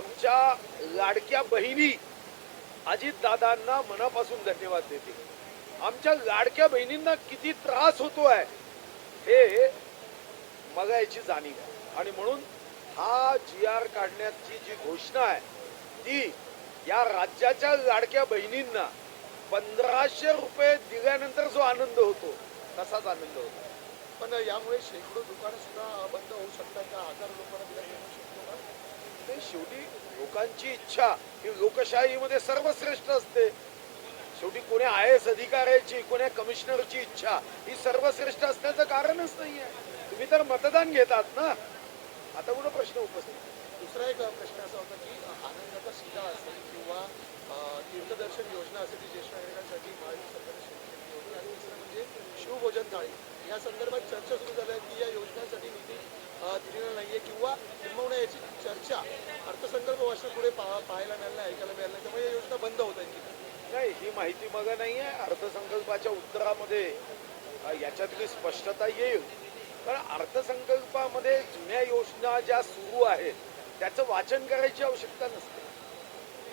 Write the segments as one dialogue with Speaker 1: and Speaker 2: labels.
Speaker 1: आमच्या लाडक्या बहिणी अजितदादांना मनापासून धन्यवाद देते. आमच्या लाडक्या बहिणींना किती त्रास होतो आहे हे मला याची जाणीव आहे. आणि म्हणून हा जी आर काढण्याची जी घोषणा आहे ती या राज्याच्या लाडक्या बहिणींना पंधराशे रुपये दिल्यानंतर जो आनंद होतो तसाच आनंद होतो.
Speaker 2: पण यामुळे शेकडो दुकानं सुद्धा बंद होऊ शकतात का? हजार लोकांना दिला मिळू शकतो का
Speaker 1: ते शेवटी लोकांची इच्छा ही लोकशाहीमध्ये सर्वश्रेष्ठ असते. शेवटी कोणी आय एस अधिकाऱ्याची कोण्या कमिशनरची इच्छा ही सर्वश्रेष्ठ असण्याचं कारणच नाहीये. तुम्ही तर मतदान घेतात ना? आता कुठं प्रश्न उपस्थित.
Speaker 2: दुसरा एक प्रश्न असा होता की आनंदाचा शिला असेल किंवा तीर्थदर्शन योजना असेल जी ज्येष्ठ नागरिकांसाठी महाराष्ट्र सरकारने सुरू केली होती आणि दुसरं म्हणजे शिवभोजन थाळी या संदर्भात चर्चा सुरू झाली की या योजनांसाठी निधी किंवा किंबहुना याची चर्चा अर्थसंकल्प वर्षापुढे पा पाहायला मिळालं नाही ऐकायला मिळालं नाही. त्यामुळे या योजना बंद होत आहेत?
Speaker 1: नाही ही माहिती मग नाहीये अर्थसंकल्पाच्या उत्तरामध्ये याच्यातली स्पष्टता येईल. पण अर्थसंकल्पामध्ये जुन्या योजना ज्या सुरू आहेत त्याचं वाचन करायची आवश्यकता नसते.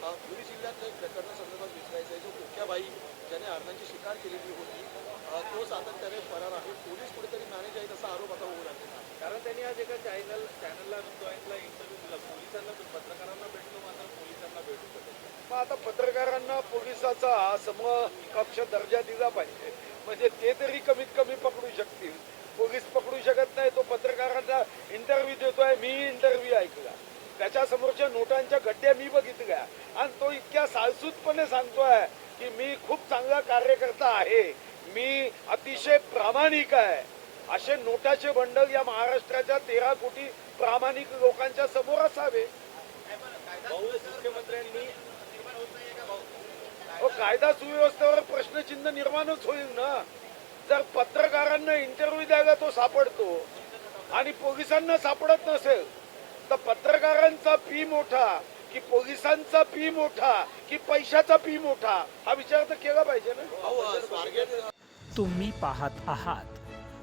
Speaker 2: अ, धुळे जिल्ह्यातलं एक प्रकरण संदर्भात विचारायचं आहे. जो मुख्याबाई ज्याने हरणांची शिकार केलेली होती तो सातत्याने फरार आहे. पोलीस कुठेतरी मॅनेज आहेत असा आरोप आता होऊ लागला.
Speaker 3: कारण त्यांनी आज एका चॅनल चॅनलला जॉईंटला इंटरव्ह्यू दिला. पोलिसांना पत्रकारांना भेटलो मात्र पोलिसांना भेटू शकत
Speaker 1: मग आता पत्रकारांना पोलिसाचा समकक्ष दर्जा दिला पाहिजे. म्हणजे ते तरी कमीत कमी पकडू शकतील. पोलीस पकडू शकत नाही तो पत्रकारांना इंटरव्ह्यू देतोय मी इंटरव्ह्यू ऐकला. त्याच्या समोरच्या नोटांच्या गड्ड्या मी बघितल्या. आणि तो इतक्या सालसूतपणे सांगतोय की मी खूप चांगला कार्यकर्ता आहे. मी अतिशय प्रामाणिक आहे. असे नोटाचे बंडल या महाराष्ट्राच्या तेरा कोटी प्रामाणिक लोकांच्या समोर असावे.
Speaker 3: मुख्यमंत्र्यांनी
Speaker 1: कायदा सुव्यवस्थेवर प्रश्नचिन्ह निर्माणच होईल ना. जर पत्रकारांना इंटरव्ह्यू द्यायला तो सापडतो आणि पोलिसांना सापडत नसेल तर पत्रकारांचा पी मोठा की पोलिसांचा पी मोठा की पैशाचा पी मोठा हा विचार तर केला पाहिजे ना.
Speaker 4: तुम्ही पाहत आहात.